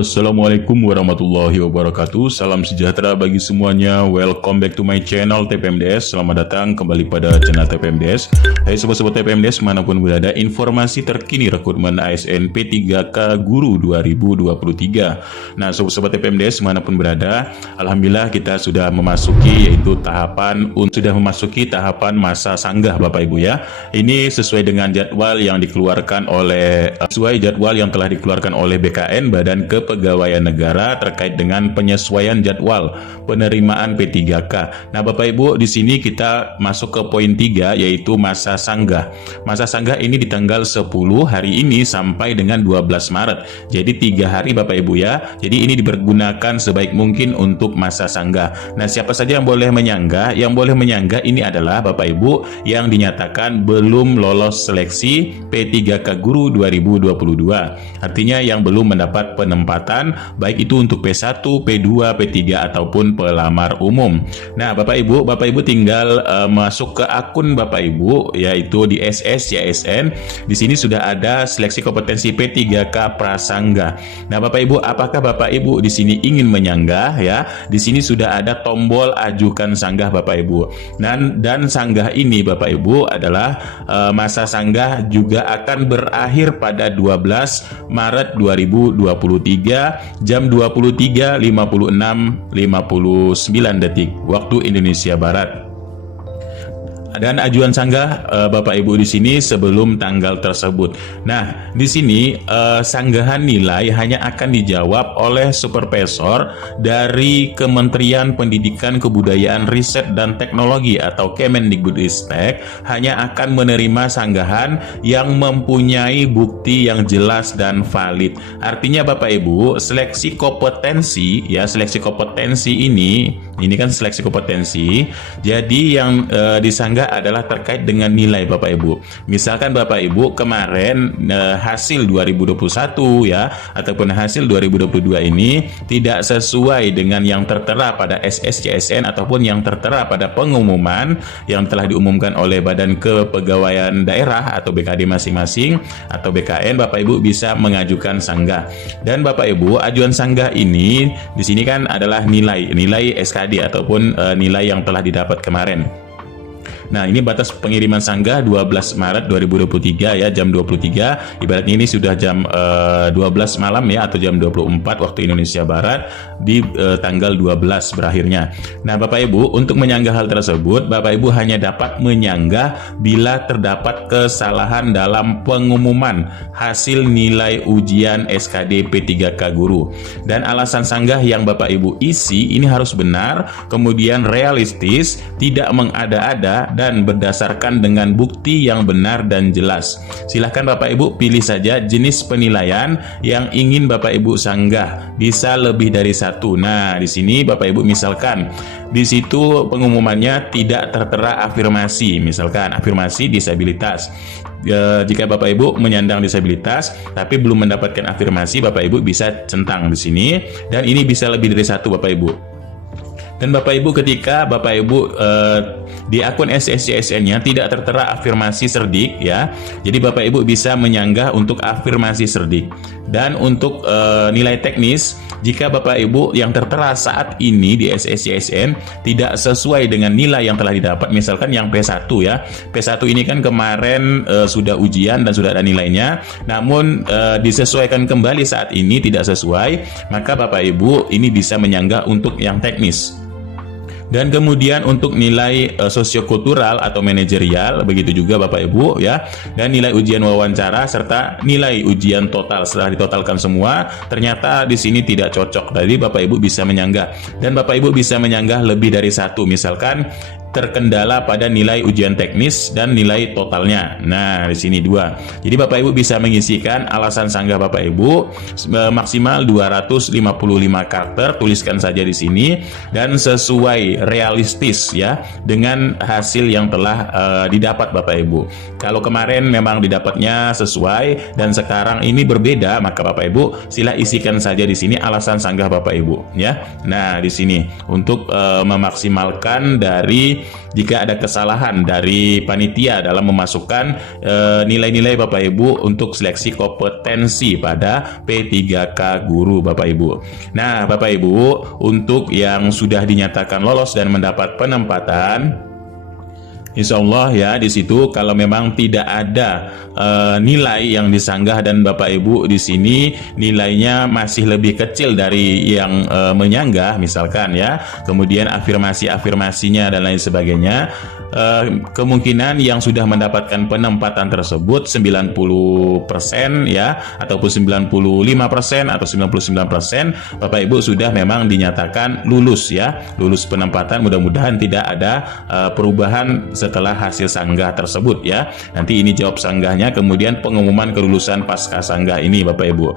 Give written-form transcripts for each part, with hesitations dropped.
Assalamualaikum warahmatullahi wabarakatuh. Salam sejahtera bagi semuanya. Welcome back to my channel TPMDS. Selamat datang kembali pada channel TPMDS. Hai sobat-sobat TPMDS manapun berada, informasi terkini rekrutmen ASN P3K Guru 2023. Nah sobat-sobat TPMDS manapun berada, alhamdulillah kita sudah memasuki tahapan masa sanggah Bapak Ibu ya. Ini sesuai dengan jadwal yang dikeluarkan oleh yang telah dikeluarkan oleh BKN Badan Kepegawaian Negara terkait dengan penyesuaian jadwal penerimaan P3K. Nah, Bapak Ibu, di sini kita masuk ke poin 3 yaitu masa sanggah. Masa sanggah ini di tanggal 10 hari ini sampai dengan 12 Maret. Jadi 3 hari Bapak Ibu ya. Jadi ini dipergunakan sebaik mungkin untuk masa sanggah. Nah, siapa saja yang boleh menyanggah? Yang boleh menyanggah ini adalah Bapak Ibu yang dinyatakan belum lolos seleksi P3K Guru 2022. Artinya yang belum mendapat penempatan, baik itu untuk P1, P2, P3 ataupun pelamar umum. Nah, Bapak Ibu tinggal masuk ke akun Bapak Ibu yaitu di SS YSN. Di sini sudah ada seleksi kompetensi P3K Prasangga. Nah, Bapak Ibu, apakah Bapak Ibu di sini ingin menyanggah ya? Di sini sudah ada tombol ajukan sanggah Bapak Ibu. Dan sanggah ini Bapak Ibu adalah masa sanggah juga akan berakhir pada 12 Maret 2023 jam 23.56.59 detik waktu Indonesia Barat. Dan ajuan sanggah Bapak Ibu di sini sebelum tanggal tersebut. Nah, di sini sanggahan nilai hanya akan dijawab oleh supervisor dari Kementerian Pendidikan Kebudayaan Riset dan Teknologi atau Kemendikbudristek, hanya akan menerima sanggahan yang mempunyai bukti yang jelas dan valid. Artinya Bapak Ibu, seleksi kompetensi ini kan seleksi kompetensi. Jadi yang disanggah adalah terkait dengan nilai Bapak Ibu. Misalkan Bapak Ibu kemarin hasil 2021 ya ataupun hasil 2022 ini tidak sesuai dengan yang tertera pada SSCSN ataupun yang tertera pada pengumuman yang telah diumumkan oleh Badan Kepegawaian Daerah atau BKD masing-masing atau BKN, Bapak Ibu bisa mengajukan sanggah. Dan Bapak Ibu, ajuan sanggah ini di sini kan adalah nilai SKD ataupun nilai yang telah didapat kemarin. Nah, ini batas pengiriman sanggah 12 Maret 2023 ya, jam 23. Ibaratnya ini sudah jam 12 malam ya, atau jam 24 waktu Indonesia Barat di tanggal 12 berakhirnya. Nah, Bapak Ibu, untuk menyanggah hal tersebut, Bapak Ibu hanya dapat menyanggah bila terdapat kesalahan dalam pengumuman hasil nilai ujian SKD P3K Guru. Dan alasan sanggah yang Bapak Ibu isi ini harus benar, kemudian realistis, tidak mengada-ada, dan berdasarkan dengan bukti yang benar dan jelas. Silahkan Bapak Ibu pilih saja jenis penilaian yang ingin Bapak Ibu sanggah. Bisa lebih dari satu. Nah, di sini Bapak Ibu misalkan di situ pengumumannya tidak tertera afirmasi, misalkan afirmasi disabilitas. Jika Bapak Ibu menyandang disabilitas tapi belum mendapatkan afirmasi, Bapak Ibu bisa centang di sini, dan ini bisa lebih dari satu Bapak Ibu. Dan Bapak Ibu, ketika Bapak Ibu di akun SSCSN-nya tidak tertera afirmasi cerdik ya, jadi Bapak Ibu bisa menyanggah untuk afirmasi cerdik. Dan untuk nilai teknis, jika Bapak Ibu yang tertera saat ini di SSCSN tidak sesuai dengan nilai yang telah didapat, misalkan yang P1 ya, P1 ini kan kemarin sudah ujian dan sudah ada nilainya, namun disesuaikan kembali saat ini tidak sesuai, maka Bapak Ibu ini bisa menyanggah untuk yang teknis. Dan kemudian untuk nilai sosiokultural atau manajerial, begitu juga Bapak Ibu ya. Dan nilai ujian wawancara serta nilai ujian total, setelah ditotalkan semua ternyata di sini tidak cocok, jadi Bapak Ibu bisa menyanggah. Dan Bapak Ibu bisa menyanggah lebih dari satu, misalkan terkendala pada nilai ujian teknis dan nilai totalnya. Nah, di sini 2. Jadi Bapak Ibu bisa mengisikan alasan sanggah Bapak Ibu maksimal 255 karakter, tuliskan saja di sini, dan sesuai realistis ya dengan hasil yang telah didapat Bapak Ibu. Kalau kemarin memang didapatnya sesuai dan sekarang ini berbeda, maka Bapak Ibu sila isikan saja di sini alasan sanggah Bapak Ibu ya. Nah, di sini untuk memaksimalkan dari jika ada kesalahan dari panitia dalam memasukkan nilai-nilai Bapak Ibu untuk seleksi kompetensi pada P3K guru Bapak Ibu. Nah, Bapak Ibu, untuk yang sudah dinyatakan lolos dan mendapat penempatan, insya Allah ya, di situ kalau memang tidak ada nilai yang disanggah dan Bapak Ibu di sini nilainya masih lebih kecil dari yang menyanggah misalkan ya, kemudian afirmasinya dan lain sebagainya, kemungkinan yang sudah mendapatkan penempatan tersebut 90% ya, ataupun 95% atau 99%, Bapak Ibu sudah memang dinyatakan lulus ya, lulus penempatan. Mudah-mudahan tidak ada perubahan setelah hasil sanggah tersebut ya. Nanti ini jawab sanggahnya, kemudian pengumuman kelulusan pasca sanggah ini Bapak Ibu.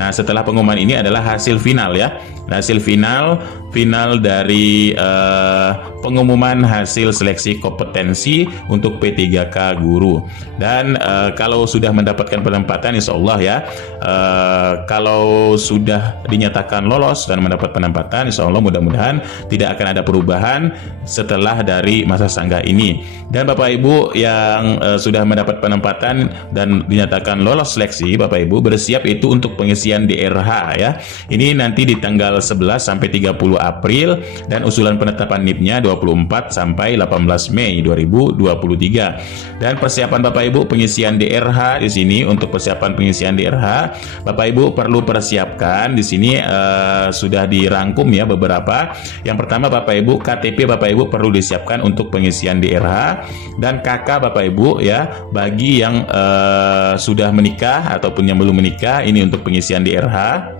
Nah, setelah pengumuman ini adalah hasil final ya. Hasil final dari pengumuman hasil seleksi kompetensi untuk P3K guru. Dan kalau sudah mendapatkan penempatan, insya Allah ya, kalau sudah dinyatakan lolos dan mendapat penempatan, insya Allah mudah-mudahan tidak akan ada perubahan setelah dari masa sanggah ini. Dan Bapak Ibu yang sudah mendapat penempatan dan dinyatakan lolos seleksi, Bapak Ibu bersiap itu untuk pengisian DRH ya. Ini nanti di tanggal 11 sampai 30 April dan usulan penetapan NIP-nya 24 sampai 18 Mei 2023. Dan persiapan Bapak Ibu pengisian DRH di sini, untuk persiapan pengisian DRH Bapak Ibu perlu persiapkan di sini sudah dirangkum ya beberapa. Yang pertama Bapak Ibu, KTP Bapak Ibu perlu disiapkan untuk pengisian DRH, dan KK Bapak Ibu ya bagi yang sudah menikah ataupun yang belum menikah, ini untuk pengisian DRH.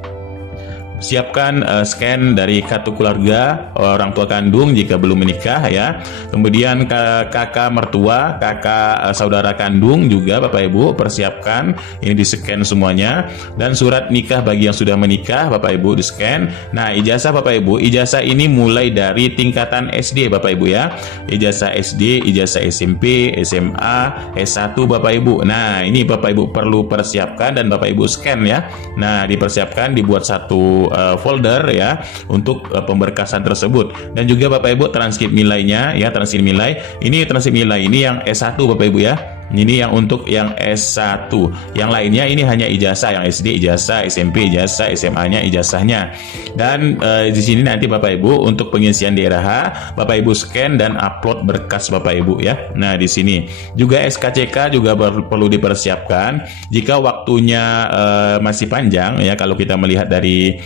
Siapkan scan dari kartu keluarga orang tua kandung jika belum menikah ya. Kemudian kakak mertua, kakak saudara kandung juga Bapak Ibu persiapkan, ini di scan semuanya. Dan surat nikah bagi yang sudah menikah Bapak Ibu di scan. Nah, ijazah Bapak Ibu, ijazah ini mulai dari tingkatan SD Bapak Ibu ya. Ijazah SD, ijazah SMP, SMA, S1 Bapak Ibu. Nah, ini Bapak Ibu perlu persiapkan dan Bapak Ibu scan ya. Nah, dipersiapkan, dibuat satu folder ya untuk pemberkasan tersebut. Dan juga Bapak Ibu transkrip nilainya ya, transkrip nilai. Ini transkrip nilai ini yang S1 Bapak Ibu ya. Ini yang untuk yang S1. Yang lainnya ini hanya ijazah, yang SD ijazah, SMP ijazah, SMA-nya ijazahnya. Dan di sini nanti Bapak Ibu untuk pengisian DRH Bapak Ibu scan dan upload berkas Bapak Ibu ya. Nah, di sini juga SKCK juga perlu dipersiapkan jika waktunya masih panjang ya. Kalau kita melihat dari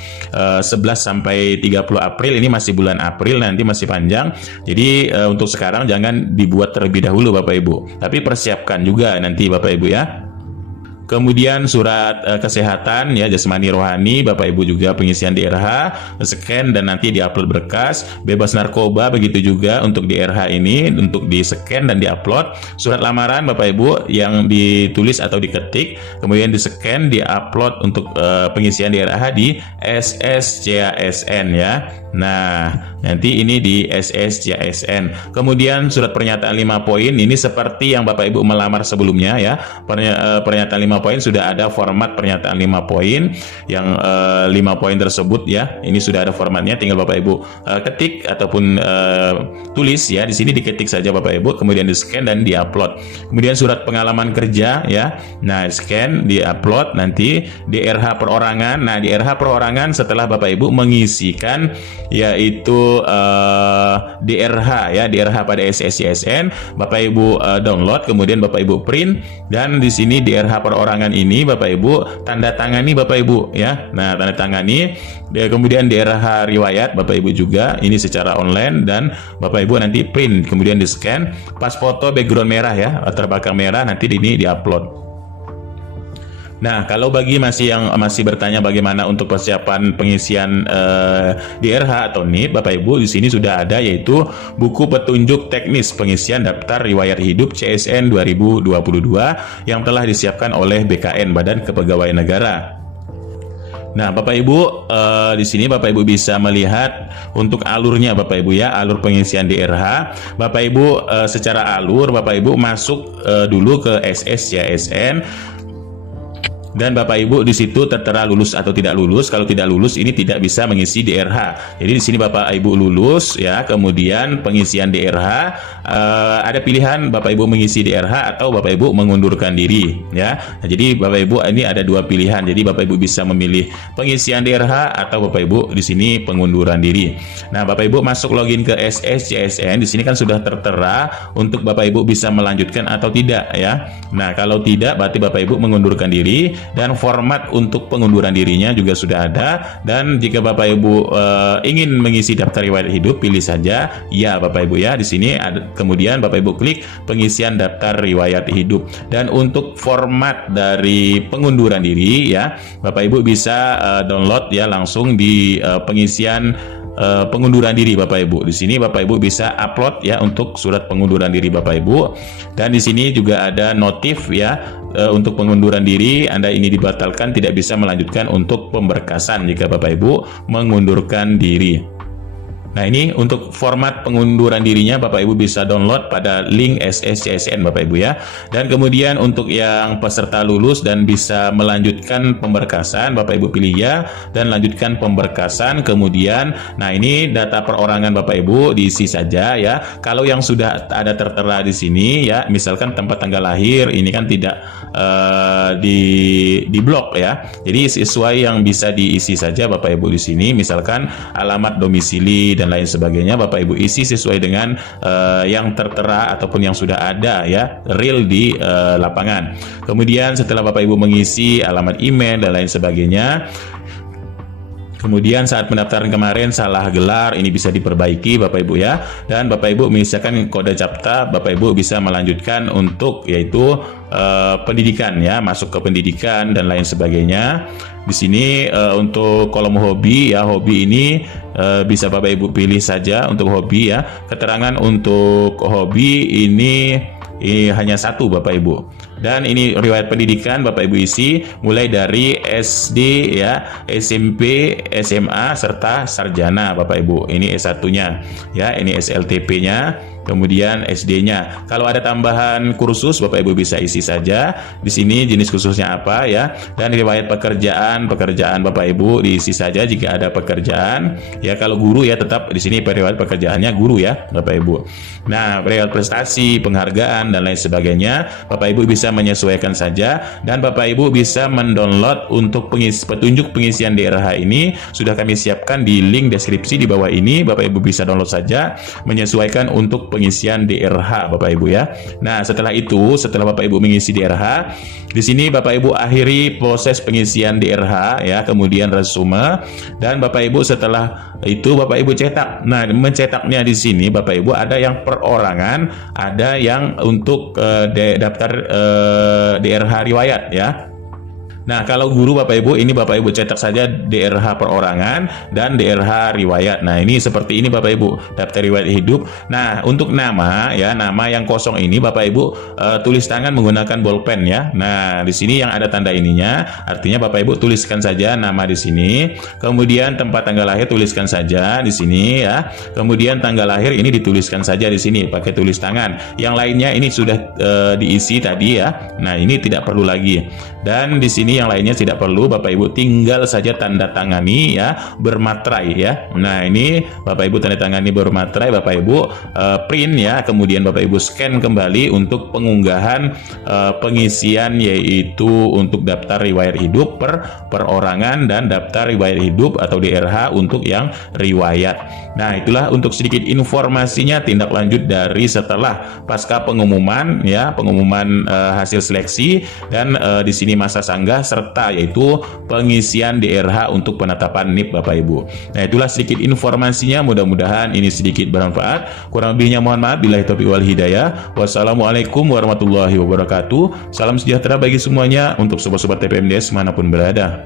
11 sampai 30 April, ini masih bulan April, nanti masih panjang. Jadi untuk sekarang jangan dibuat terlebih dahulu Bapak Ibu, tapi persiapkan juga nanti Bapak Ibu ya. Kemudian surat kesehatan ya, jasmani rohani Bapak Ibu juga pengisian DRH, scan dan nanti diupload berkas. Bebas narkoba begitu juga untuk DRH ini, untuk di scan dan diupload. Surat lamaran Bapak Ibu yang ditulis atau diketik, kemudian di scan, diupload untuk pengisian DRH di SSCASN ya. Nah, nanti ini di SSCASN. Kemudian surat pernyataan 5 poin, ini seperti yang Bapak Ibu melamar sebelumnya ya. Pernyataan 5 poin sudah ada format pernyataan 5 poin yang 5 poin tersebut ya. Ini sudah ada formatnya, tinggal Bapak Ibu ketik ataupun tulis ya. Di sini diketik saja Bapak Ibu, kemudian di-scan dan di-upload. Kemudian surat pengalaman kerja ya. Nah, scan, di-upload, nanti DRH perorangan. Nah, DRH perorangan setelah Bapak Ibu mengisikan yaitu DRH ya, DRH pada SSCASN, Bapak Ibu download, kemudian Bapak Ibu print, dan di sini DRH perorangan ini Bapak Ibu tanda tangani Bapak Ibu ya. Nah, tanda tangani, kemudian DRH riwayat Bapak Ibu juga ini secara online, dan Bapak Ibu nanti print, kemudian di scan, pas foto background merah ya, latar belakang merah, nanti ini diupload. Nah, kalau bagi yang masih bertanya bagaimana untuk persiapan pengisian DRH atau NIP, Bapak Ibu di sini sudah ada, yaitu buku petunjuk teknis pengisian daftar riwayat hidup CSN 2022 yang telah disiapkan oleh BKN Badan Kepegawaian Negara. Nah, Bapak Ibu di sini Bapak Ibu bisa melihat untuk alurnya Bapak Ibu ya, alur pengisian DRH. Bapak Ibu secara alur Bapak Ibu masuk dulu ke SSCASN. Dan Bapak Ibu di situ tertera lulus atau tidak lulus. Kalau tidak lulus ini tidak bisa mengisi DRH. Jadi di sini Bapak Ibu lulus ya, kemudian pengisian DRH ada pilihan Bapak Ibu mengisi DRH atau Bapak Ibu mengundurkan diri ya. Nah, jadi Bapak Ibu ini ada dua pilihan. Jadi Bapak Ibu bisa memilih pengisian DRH atau Bapak Ibu di sini pengunduran diri. Nah, Bapak Ibu masuk login ke SSCSN. Di sini kan sudah tertera untuk Bapak Ibu bisa melanjutkan atau tidak ya. Nah, kalau tidak berarti Bapak Ibu mengundurkan diri. Dan format untuk pengunduran dirinya juga sudah ada. Dan jika Bapak Ibu ingin mengisi daftar riwayat hidup, pilih saja ya Bapak Ibu ya. Di sini ada, kemudian Bapak Ibu klik pengisian daftar riwayat hidup. Dan untuk format dari pengunduran diri ya, Bapak Ibu bisa download ya langsung di pengisian pengunduran diri Bapak Ibu. Di sini Bapak Ibu bisa upload ya untuk surat pengunduran diri Bapak Ibu. Dan di sini juga ada notif ya untuk pengunduran diri. Anda ini dibatalkan, tidak bisa melanjutkan untuk pemberkasan jika Bapak Ibu mengundurkan diri. Nah, ini untuk format pengunduran dirinya Bapak Ibu bisa download pada link SSCSN Bapak Ibu ya. Dan kemudian untuk yang peserta lulus dan bisa melanjutkan pemberkasan, Bapak Ibu pilih ya dan lanjutkan pemberkasan. Kemudian, nah ini data perorangan Bapak Ibu diisi saja ya. Kalau yang sudah ada tertera di sini ya, misalkan tempat tanggal lahir ini kan tidak di blok ya. Jadi sesuai yang bisa diisi saja Bapak Ibu di sini. Misalkan alamat domisili dan lain sebagainya Bapak Ibu isi sesuai dengan yang tertera ataupun yang sudah ada ya real di lapangan. Kemudian setelah Bapak Ibu mengisi alamat email dan lain sebagainya, kemudian saat pendaftaran kemarin salah gelar, ini bisa diperbaiki Bapak Ibu ya. Dan Bapak Ibu menyisakan kode CAPTA, Bapak Ibu bisa melanjutkan untuk yaitu pendidikan ya, masuk ke pendidikan dan lain sebagainya. Di sini untuk kolom hobi ya, hobi ini bisa Bapak Ibu pilih saja untuk hobi ya. Keterangan untuk hobi ini hanya satu Bapak Ibu. Dan ini riwayat pendidikan Bapak Ibu isi mulai dari SD ya, SMP, SMA serta sarjana Bapak Ibu. Ini S1-nya ya, ini SLTP-nya, kemudian SD-nya. Kalau ada tambahan kursus Bapak Ibu bisa isi saja. Di sini jenis kursusnya apa ya. Dan riwayat pekerjaan Bapak Ibu diisi saja jika ada pekerjaan. Ya, kalau guru ya tetap di sini riwayat pekerjaannya guru ya Bapak Ibu. Nah, riwayat prestasi, penghargaan dan lain sebagainya Bapak Ibu bisa menyesuaikan saja. Dan Bapak Ibu bisa mendownload untuk petunjuk pengisian DRH ini sudah kami siapkan di link deskripsi di bawah ini. Bapak Ibu bisa download saja, menyesuaikan untuk pengisian DRH Bapak Ibu ya. Nah, setelah itu, setelah Bapak Ibu mengisi DRH, di sini Bapak Ibu akhiri proses pengisian DRH ya, kemudian resume, dan Bapak Ibu setelah itu Bapak Ibu cetak. Nah, mencetaknya di sini Bapak Ibu ada yang perorangan, ada yang untuk daftar DRH riwayat ya. Nah, kalau guru Bapak Ibu, ini Bapak Ibu cetak saja DRH perorangan dan DRH riwayat. Nah, ini seperti ini Bapak Ibu, daftar riwayat hidup. Nah, untuk nama ya, nama yang kosong ini Bapak Ibu tulis tangan menggunakan bolpen ya. Nah, di sini yang ada tanda ininya, artinya Bapak Ibu tuliskan saja nama di sini. Kemudian tempat tanggal lahir tuliskan saja di sini ya. Kemudian tanggal lahir ini dituliskan saja di sini pakai tulis tangan. Yang lainnya ini sudah diisi tadi ya. Nah, ini tidak perlu lagi. Dan di sini yang lainnya tidak perlu, Bapak Ibu tinggal saja tanda tangani ya, bermaterai ya. Nah, ini Bapak Ibu tanda tangani bermaterai, Bapak Ibu print ya, kemudian Bapak Ibu scan kembali untuk pengunggahan pengisian, yaitu untuk daftar riwayat hidup perorangan dan daftar riwayat hidup atau DRH untuk yang riwayat. Nah, itulah untuk sedikit informasinya tindak lanjut dari setelah pasca pengumuman ya, pengumuman hasil seleksi dan di sini masa sanggah serta yaitu pengisian DRH untuk penetapan NIP Bapak Ibu. Nah, itulah sedikit informasinya, mudah-mudahan ini sedikit bermanfaat. Kurang lebihnya mohon maaf, billahi taufiq wal hidayah. Wassalamualaikum warahmatullahi wabarakatuh. Salam sejahtera bagi semuanya untuk sobat-sobat TPMDS manapun berada.